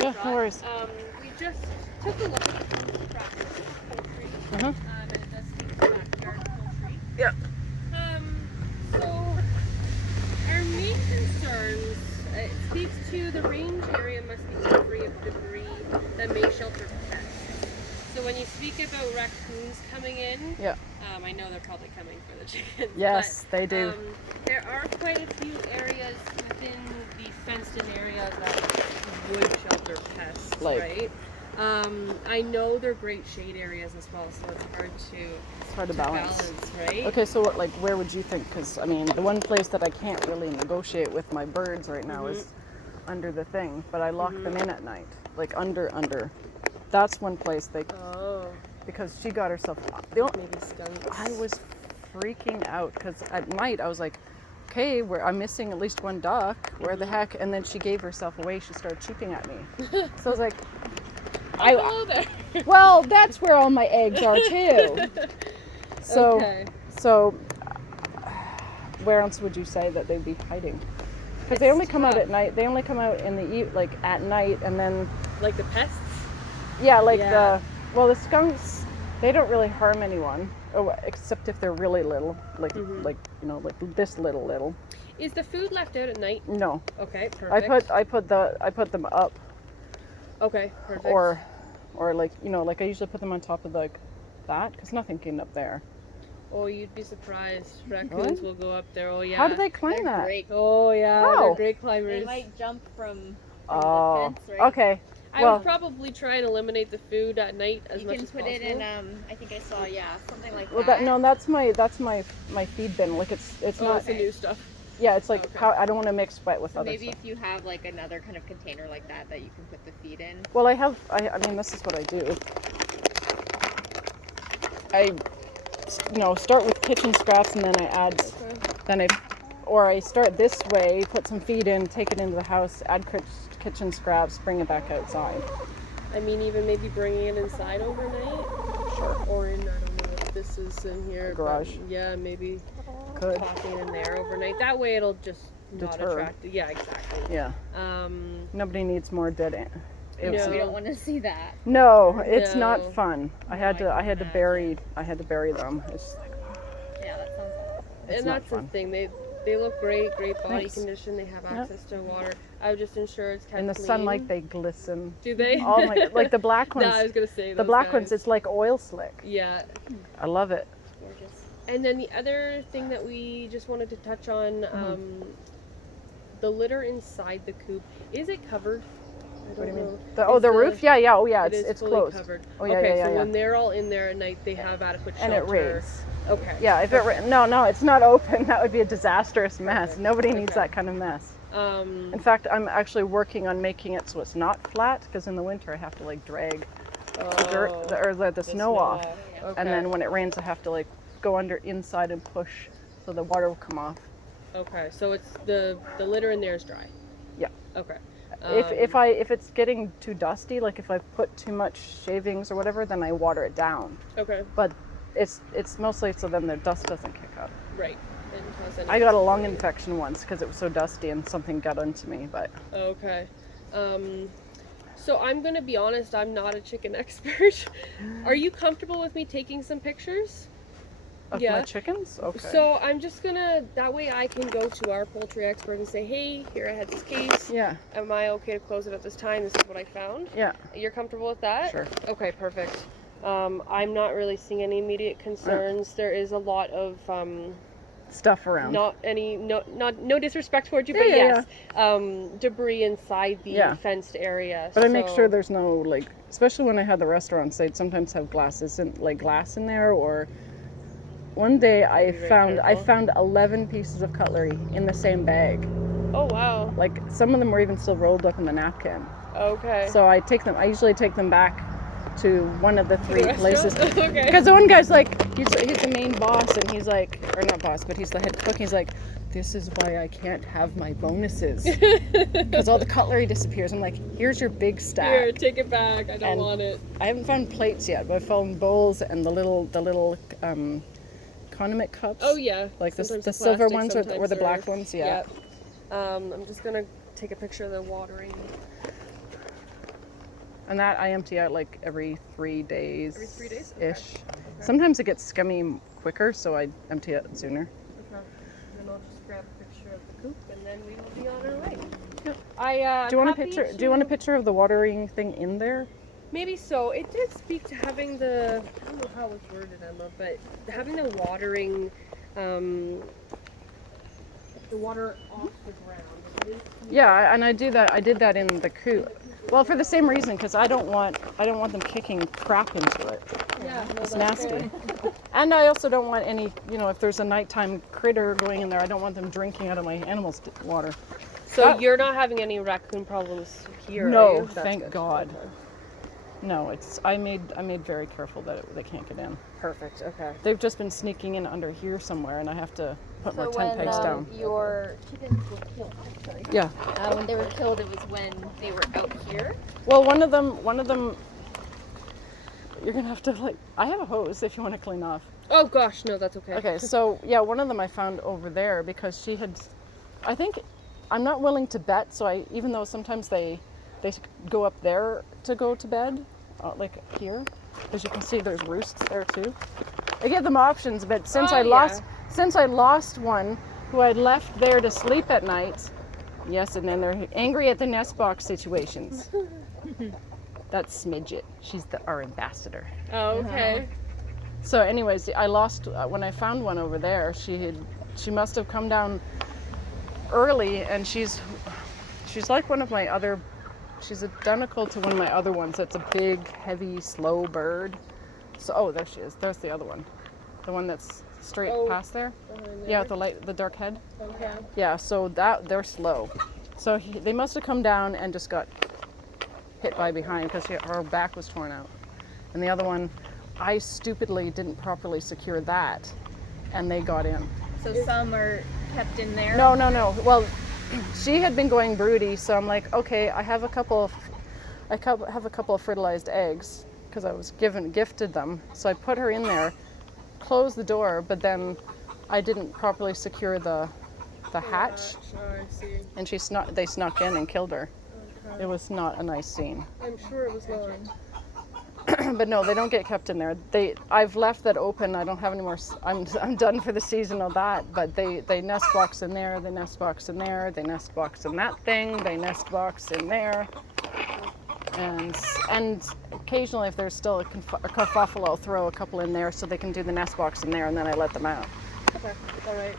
Yeah, no worries. We just took a look at the practice poultry, Uh-huh. and it does speak to backyard poultry. Yeah. So our main concerns, it speaks to the range area must be free of debris that may shelter pests. So when you speak about raccoons coming in, Yeah. I know they're probably coming for the chickens. Yes, but, they do. There are quite a few areas within the fenced-in area that would shelter pests, right? I know they're great shade areas as well, so it's hard to balance, right? Okay, so like where would you think? Because I mean, the one place that I can't really negotiate with my birds right now is under the thing, but I lock them in at night, like under. That's one place they. Oh. Because she got herself. Maybe skunks. I was freaking out because at night I was like, okay, I'm missing at least one duck. Where the heck? And then she gave herself away. She started cheeping at me. So I was like, hello there. Well, that's where all my eggs are too. So where else would you say that they'd be hiding? Because they only come out at night. They only come out in the at night, and then like the pests. Yeah, the skunks. They don't really harm anyone, except if they're really little, like this little. Is the food left out at night? No. Okay, perfect. I put them up. Okay, perfect. Or I usually put them on top of that, because nothing came up there. Oh, you'd be surprised. Raccoons will go up there. Oh yeah. How do they climb that? Great. Oh yeah, How? they're great climbers. They might jump from Oh, the fence, right? okay. I would probably try and eliminate the food at night as much as possible. You can put it in. I think I saw something like Well, that. that's my feed bin. Like it's not. It's the new stuff. Yeah, it's like I don't want to mix wet with So other maybe stuff. if you have like another kind of container like that you can put the feed in. Well, I mean, this is what I do. I start with kitchen scraps, and then I add, I start this way, put some feed in, take it into the house, add kitchen scraps, bring it back outside. I mean, even maybe bringing it inside overnight. Sure. Or in, I don't know if this is in here. Garage. Yeah, maybe Could. tossing it in there overnight. That way it'll just not Deter. attract. Yeah, exactly. Yeah. Nobody needs more dead ants. No, we don't want to see that. No, it's not No. fun. I had to bury them. It's like, Yeah, that sounds awful. it's And not that's fun. the thing. They look great body Thanks. condition. They have access to water. I would just ensure it's kept In the clean. sunlight, they glisten. Do they? Oh my, like the black ones. No, I was gonna say the those black guys. ones, it's like oil slick. Yeah. I love it. Gorgeous. And then the other thing that we just wanted to touch on, the litter inside the coop, is it covered? I What do you don't mean? know. The roof? Yeah. Oh yeah, It is it's fully closed. covered. Oh yeah, okay, yeah. so when they're all in there at night, they have adequate shelter. And it rains. Okay. Yeah, if it no, it's not open. That would be a disastrous mess. Nobody needs that kind of mess. In fact, I'm actually working on making it so it's not flat, because in the winter I have to like drag the dirt or the snow off. Okay. And then when it rains I have to like go inside and push so the water will come off. Okay, so it's the litter in there is dry. Yeah. Okay. If it's getting too dusty, like if I put too much shavings or whatever, then I water it down. Okay. But it's mostly so then the dust doesn't kick up. Right. And cause any I got a lung infection once because it was so dusty and something got onto me, but Okay. So I'm gonna be honest, I'm not a chicken expert. Are you comfortable with me taking some pictures? of my chickens? Okay. So I'm just gonna, that way I can go to our poultry expert and say, hey, here I had this case. Yeah. Am I okay to close it at this time? This is what I found. Yeah. You're comfortable with that? Sure. Okay, perfect. I'm not really seeing any immediate concerns. There is a lot of Stuff around. no disrespect towards you, but yes, debris inside the fenced area. But I make sure there's no, like, especially when I had the restaurants, they'd sometimes have glass in there, or one day I found 11 pieces of cutlery in the same bag. Oh wow. Like some of them were even still rolled up in the napkin. Okay. So I usually take them back to one of the three places. Okay. Because the one guy's like, he's the main boss, and he's like, or not boss, but he's the head cook. He's like, this is why I can't have my bonuses, because all the cutlery disappears. I'm like, here's your big stack. Here, take it back. I don't want it. I haven't found plates yet, but I found bowls and the little condiment cups. Oh yeah. Like the Sometimes silver plastic, ones or the black they're- ones. Yeah. Yep. I'm just gonna take a picture of the watering And that I empty out like every 3 days. Every 3 days? Ish. Okay. Sometimes it gets scummy quicker, so I empty it sooner. Okay. Then I'll just grab a picture of the coop, and then we will be on our way. Yep. I Do you want a picture? Do you want a picture of the watering thing in there? Maybe so. It did speak to having the, I don't know how it was worded, Emma, but having the watering, the water off the ground. Yeah, and I do that. I did that in the coop. Well, for the same reason, because I don't want them kicking crap into it. Yeah, no, It's that's nasty. fair. And I also don't want any, if there's a nighttime critter going in there, I don't want them drinking out of my animals' water. So you're not having any raccoon problems here, are No, you? That's thank good. God. Okay. No, I made very careful that they can't get in. Perfect. Okay. They've just been sneaking in under here somewhere, and I have to put more So tent when pegs down. your chickens were killed, sorry. Yeah. When they were killed, it was when they were out here. Well, one of them, you're gonna have to I have a hose if you want to clean off. Oh gosh, no, that's okay. Okay, so yeah, one of them I found over there because she had, I think, I'm not willing to bet, so even though sometimes they go up there to go to bed, like here, as you can see, there's roosts there too. I give them options, but since I lost one who I'd left there to sleep at night, yes, and then they're angry at the nest box situations. That's Smidget. She's our ambassador. Oh, okay. So anyways, I lost, when I found one over there, she must have come down early, and she's like one of my other, she's identical to one of my other ones. That's a big, heavy, slow bird. So, oh, there she is. There's the other one. The one that's straight past there. Yeah, with the dark head. Okay. Yeah, so they're slow. So they must have come down and just got hit by behind because her back was torn out. And the other one, I stupidly didn't properly secure that, and they got in. So some are kept in there. No. Well, she had been going broody, so I'm like, okay, I have a couple of fertilized eggs because I was gifted them. So I put her in there, closed the door, but then I didn't properly secure the hatch, Oh, I see. and they snuck in and killed her. Okay. It was not a nice scene. I'm sure it was not. But no, they don't get kept in there. I've left that open. I don't have any more. I'm done for the season of that. But they nest box in there. They nest box in there. They nest box in that thing. They nest box in there. And occasionally, if there's still a kerfuffle, I'll throw a couple in there so they can do the nest box in there, and then I let them out. Okay. All right.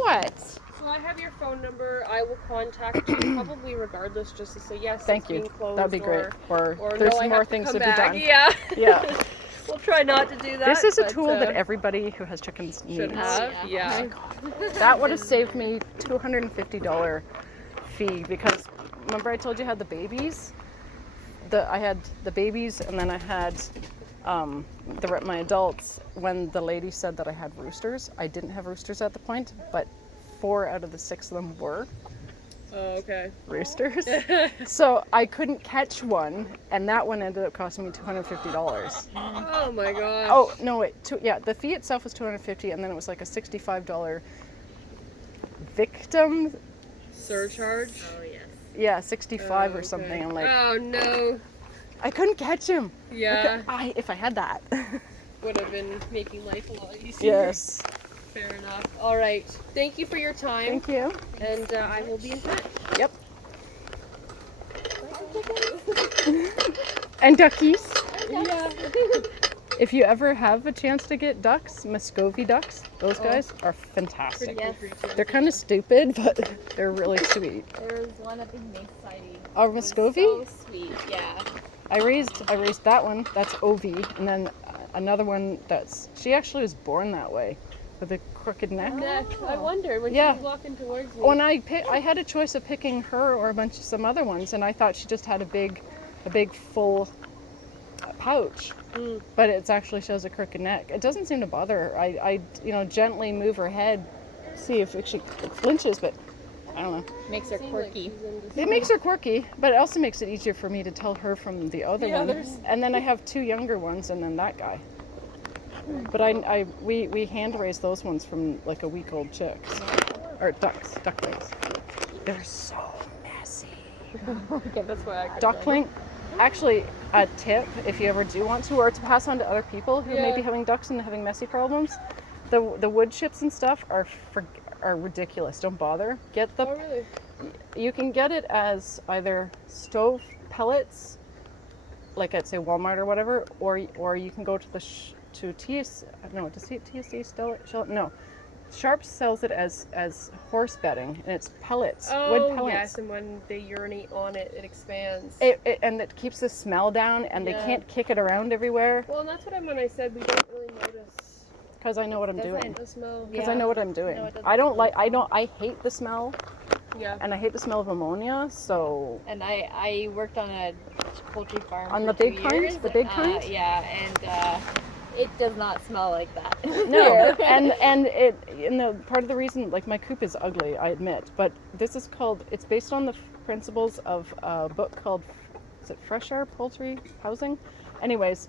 What? So I have your phone number. I will contact you probably regardless, just to say yes. Thank it's you. being closed, That'd be great. Or or there's no, I more have things to to come be back. done. Yeah. Yeah. We'll try not to do that. This is a but, tool that everybody who has chickens needs. should have. Oh, Yeah. That would have saved me $250 fee because remember I told you I had the babies? I had the babies, and then I had my adults. When the lady said that I had roosters, I didn't have roosters at the point, but 4 out of the 6 of them were Oh, okay. roosters. So I couldn't catch one, and that one ended up costing me $250. Oh my gosh. Oh no, wait. The fee itself was $250, and then it was like a $65 victim. Surcharge. Oh yes. Yeah, 65 Oh, or something. okay. I'm like, Oh no. I couldn't catch him. Yeah. If I had that. Would have been making life a lot easier. Yes. Fair enough. All right. Thank you for your time. Thank you. And I will be in touch. Yep. And duckies. Yeah. If you ever have a chance to get ducks, Muscovy ducks, those guys are fantastic. Yes. They're kind of stupid, but they're really sweet. There's one at the Humane Society. Oh, It was Muscovy? So sweet. Yeah. I raised that one. That's Ovi, and then another one she actually was born that way, with a crooked neck. Neck. I wondered when Yeah. she was walking towards me. When I had a choice of picking her or some other ones, and I thought she just had a big full pouch, but it's actually shows a crooked neck. It doesn't seem to bother her. I gently move her head, see if she flinches, but I don't know. Makes her quirky. It makes her quirky, but it also makes it easier for me to tell her from the other one. others. And then I have 2 younger ones, and then that guy. But we hand raise those ones from like a week old chicks or ducklings. They're so messy. Okay, that's why I could. Duckling, Actually, a tip, if you ever do want to, or to pass on to other people who may be having ducks and having messy problems, the wood chips and stuff are ridiculous. Don't bother. Get the. Oh, really? You can get it as either stove pellets, like at say Walmart or whatever, or you can go to the to TS. No, does TSC still? No. Sharps sells it as horse bedding, and it's pellets, wood pellets. Yes, and when they urinate on it, it expands. And it keeps the smell down, and they can't kick it around everywhere. Well, and that's what I meant. I said we don't really notice. Because I know what I'm doing. The smell. Because I know what I'm doing. No, it doesn't I hate the smell. Yeah. And I hate the smell of ammonia, so. And I worked on a poultry farm On for the big 2 kind? years. The big kind? Yeah, and it does not smell like that. No, and the part of the reason, like my coop is ugly, I admit, but this is called. It's based on the principles of a book called, is it Fresh Air Poultry Housing? Anyways,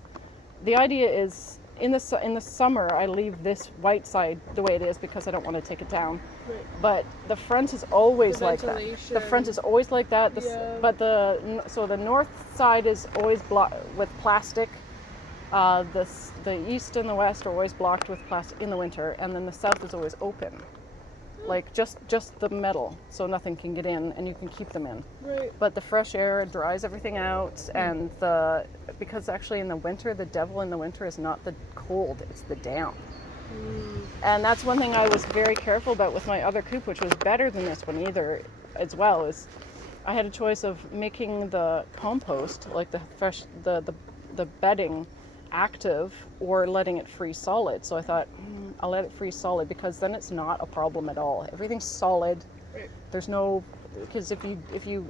the idea is in the summer I leave this white side the way it is because I don't want to take it down. Right. But the front is always like that. ventilation. The front is always like that. But the north side is always blocked with plastic. The east and the west are always blocked with plastic in the winter, and then the south is always open, like just the metal, so nothing can get in, and you can keep them in. Right. But the fresh air dries everything out, and because actually in the winter, the devil in the winter is not the cold, it's the damp. And that's one thing I was very careful about with my other coop, which was better than this one either, as well, is I had a choice of making the compost, like the fresh, the bedding, active, or letting it freeze solid. So I thought I'll let it freeze solid because then it's not a problem at all. Everything's solid. Right. There's no, because if you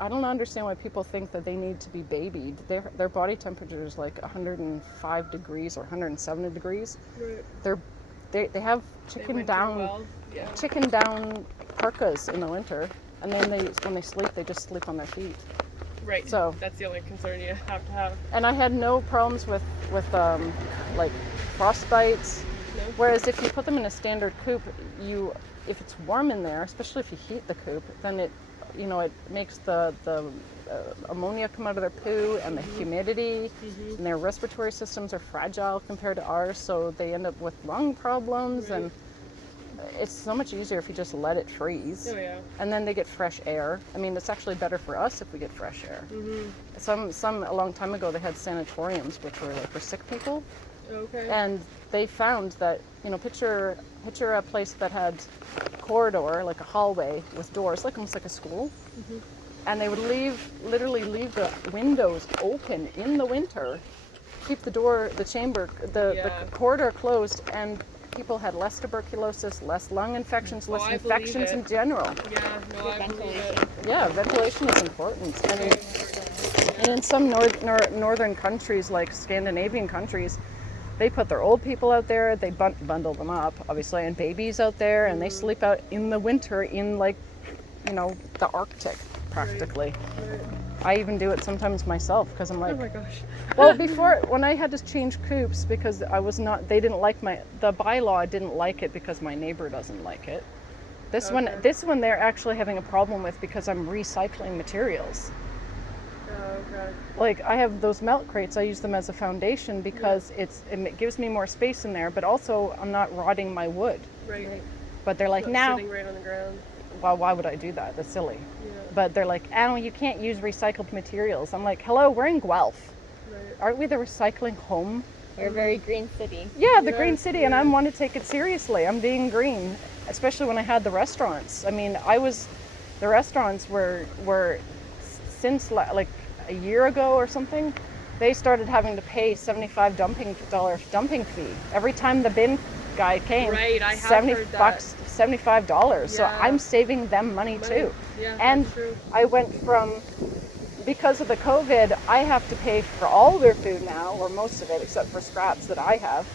I don't understand why people think that they need to be babied. Their body temperature is like 105 degrees or 107 degrees. Right. They have chicken down parkas in the winter, and then when they sleep they just sleep on their feet. Right. So that's the only concern you have to have. And I had no problems with like frostbites. No? Whereas if you put them in a standard coop, if it's warm in there, especially if you heat the coop, then it makes the ammonia come out of their poo and the humidity, and their respiratory systems are fragile compared to ours, so they end up with lung problems, and it's so much easier if you just let it freeze. Oh, yeah. And then they get fresh air. I mean, it's actually better for us if we get fresh air. Some a long time ago they had sanatoriums, which were like for sick people. Okay. And they found that, picture a place that had corridor, like a hallway with doors, like almost like a school. And they would literally leave the windows open in the winter, keep the corridor closed, and people had less tuberculosis, less lung infections, less infections in general. Yeah, no, I believe it. Yeah, ventilation is important. And in some northern countries, like Scandinavian countries, they put their old people out there, they bundle them up, obviously, and babies out there, and they sleep out in the winter in the Arctic, practically. Right. I even do it sometimes myself because I'm like, Oh my gosh. well, before, when I had to change coops because they didn't like the bylaw didn't like it because my neighbor doesn't like it. This one they're actually having a problem with because I'm recycling materials. Oh, okay. Like I have those melt crates, I use them as a foundation because it gives me more space in there, but also I'm not rotting my wood. Right. But they're like, Not now, sitting right on the ground. well, why would I do that? That's silly. Yeah. But they're like, oh, you can't use recycled materials. I'm like, hello, we're in Guelph. Right. Aren't we the recycling home? We're a very green city. Yeah, the green city, and I want to take it seriously. I'm being green, especially when I had the restaurants. I mean, the restaurants were since like a year ago or something, they started having to pay $75 dumping fee every time the bin guy came. Right, I have heard that. $75. So Yeah. I'm saving them money too. Yeah, And that's true. I went from, because of the COVID, I have to pay for all their food now, or most of it, except for scraps that I have.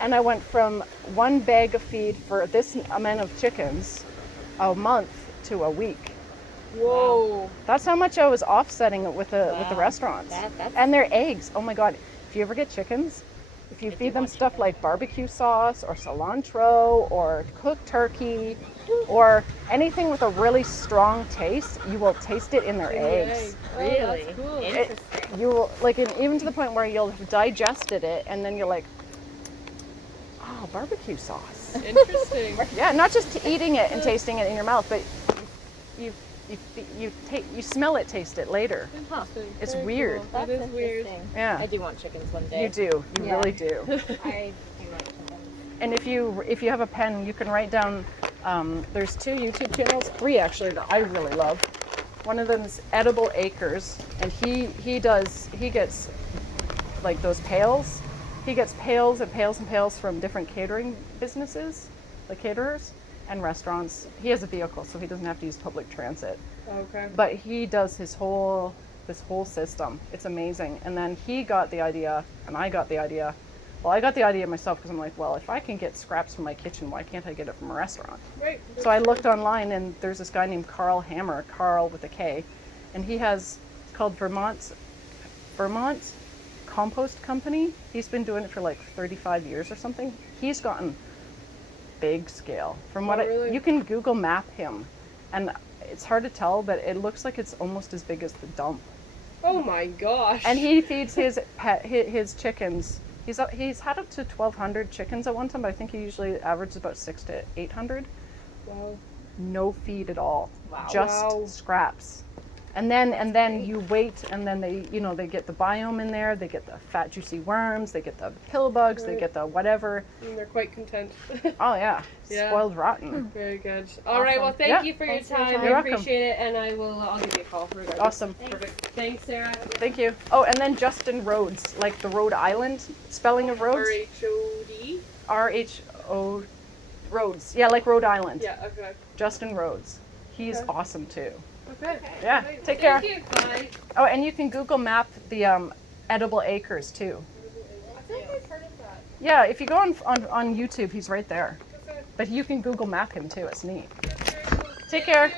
And I went from one bag of feed for this amount of chickens a month to a week. Whoa. That's how much I was offsetting it with the restaurants. That's- And their eggs. Oh my God. If you ever get chickens, if you feed them stuff like barbecue sauce or cilantro or cooked turkey or anything with a really strong taste, you will taste it in their eggs. Oh, Really? that's cool. Interesting. you will like, even to the point where you'll have digested it, and then you're like, oh, barbecue sauce. Interesting. Yeah, not just eating it and tasting it in your mouth, but you smell it, taste it later. Interesting. It's Very weird. cool. That's That is weird. interesting. Yeah. I do want chickens one day. You do. You Yeah. really do. I do want chickens. And if you have a pen, you can write down. There's 2 YouTube channels, 3 actually, that I really love. One of them is Edible Acres, and he gets like those pails. He gets pails and pails and pails from different catering businesses, like caterers and restaurants. He has a vehicle, so he doesn't have to use public transit. Okay. But he does this whole system. It's amazing. And then he got the idea, and I got the idea. Well, I got the idea myself because I'm like, well, if I can get scraps from my kitchen, why can't I get it from a restaurant? Right. So I looked online, and there's this guy named Carl Hammer, Carl with a K, and it's called Vermont Compost Company. He's been doing it for like 35 years or something. He's gotten big scale. From what really? you can Google map him, and it's hard to tell, but it looks like it's almost as big as the dump. Oh my gosh. And he feeds his chickens. He's had up to 1,200 chickens at one time, but I think he usually averages about 600 to 800. Wow. No feed at all. Wow. Just Wow. scraps. And then you wait, and then they get the biome in there. They get the fat, juicy worms. They get the pill bugs. They Right. get the whatever. And they're quite content. Oh yeah, Yeah. spoiled rotten. Very good. All right. Well, thank Yeah. you for your Thanks for your time. time. You're I welcome. appreciate it, and I'll give you a call regardless. Awesome. Perfect. Thanks, Sarah. Thank you. Oh, and then Justin Rhodes, like the Rhode Island spelling of Rhodes. RHOD. RHO Rhodes. Yeah, like Rhode Island. Yeah. Okay. Justin Rhodes. He's Okay. awesome too. Okay. Yeah. Great. Take care. Thank you. Bye. Oh, and you can Google map the Edible Acres too. I think I've heard of that. Yeah, if you go on YouTube, he's right there. Okay. But you can Google map him too. It's neat. That's very cool. Take Thank care. you.